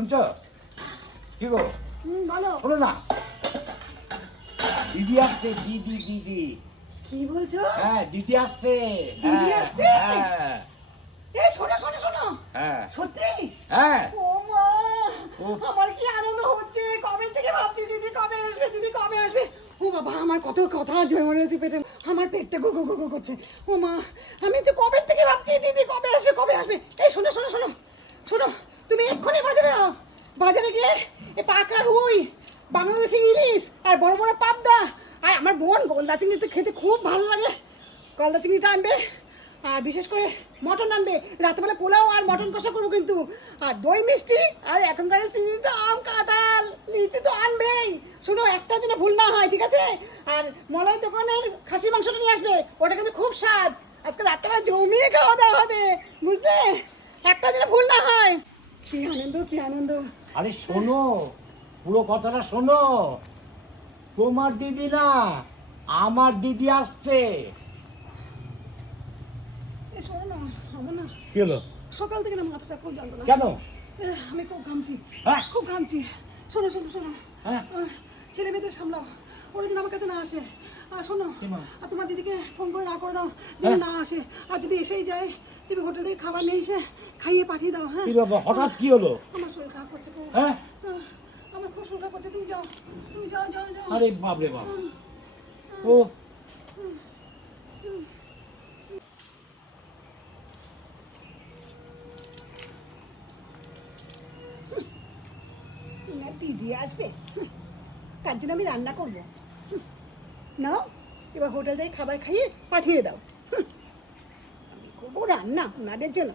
শুনছো কি গো? বলো। শোনো না, দিদি আসছে। দিদি দিদি কি বলছো? হ্যাঁ, দিদি আসছে। দিদি আসছে? হ্যাঁ এ শোনো শোনো শোনো, হ্যাঁ সত্যি? হ্যাঁ। ও মা, ও। আমার কি আনন্দ হচ্ছে! কবে থেকে ভাবছি দিদি কবে আসবে, দিদি কবে আসবে। ও বাবা, আমার কত কথা জমে রয়েছে পেটে, আমার পেটটা গুড় গুড় গুড় করছে। ও মা, আমি তো কবে থেকে ভাবছি দিদি কবে আসবে কবে আসবে। এই শোনো শোনো শোনো শোনো, তুমি এক্ষুনি বাজারে যাও। বাজারে গিয়ে এই পাকা রুই, বাংলাদেশি ইলিশ আর বড় বড় পাবদা, আর আমার বোন গলদা চিংড়ি তো খেতে খুব ভালো লাগে, গলদা চিংড়িটা আনবে। আর বিশেষ করে মটন আনবে, রাত্রেবেলা পোলাও আর মটন কষা করবো কিন্তু। আর দই মিষ্টি, আর এখনকার সিজন তো আম কাঁঠাল লিচু তো আনবেই। শোনো, একটা যেন ভুল না হয়, ঠিক আছে? আর মলাই দোকানের খাসি মাংসটা নিয়ে আসবে, ওটা কিন্তু খুব স্বাদ। আজকে রাত্রেবেলা জমিয়ে খাওয়া দাওয়া হবে, বুঝলে? একটা যেন ভুল না হয়। কি আনন্দ, কি আনন্দ! আরে শোনো, পুরো কথাটা শোনো। তোমার দিদি না, আমার দিদি আসছে। এই শোনো না, আমার না কি হলো? সকাল থেকে না মাথাটা খুব যন্ত্রণা। কেন? আমি খুব ঘামছি, হ্যাঁ? খুব ঘামছি। শোনো শোনো শোনো, হ্যাঁ? ছেলে মেয়েদের সামলাও, ওরা যেন আমার কাছে না আসে। আর শোনো, কি মা? আর তোমার দিদিকে ফোন করে না করে দাও যেন হ্যাঁ? না আসে। আর যদি এসেই যায়, তুমি হোটেল থেকে খাবার নিয়ে এসে খাইয়ে পাঠিয়ে দাও। হ্যাঁ? কি ব্যাপার, হঠাৎ কি হলো? আমার শরীর খারাপ করছে খুব। হ্যাঁ? আমার খুব শরীর খারাপ করছে, তুমি যাও, তুমি যাও যাও যাও। আরে বাপরে বাপ। ও না, দিদি আসবে, তার জন্য আমি রান্না করবো। নাও, এবার হোটেল থেকে খাবার খাইয়ে পাঠিয়ে দাও। আমি করবো রান্না ওনাদের জন্য।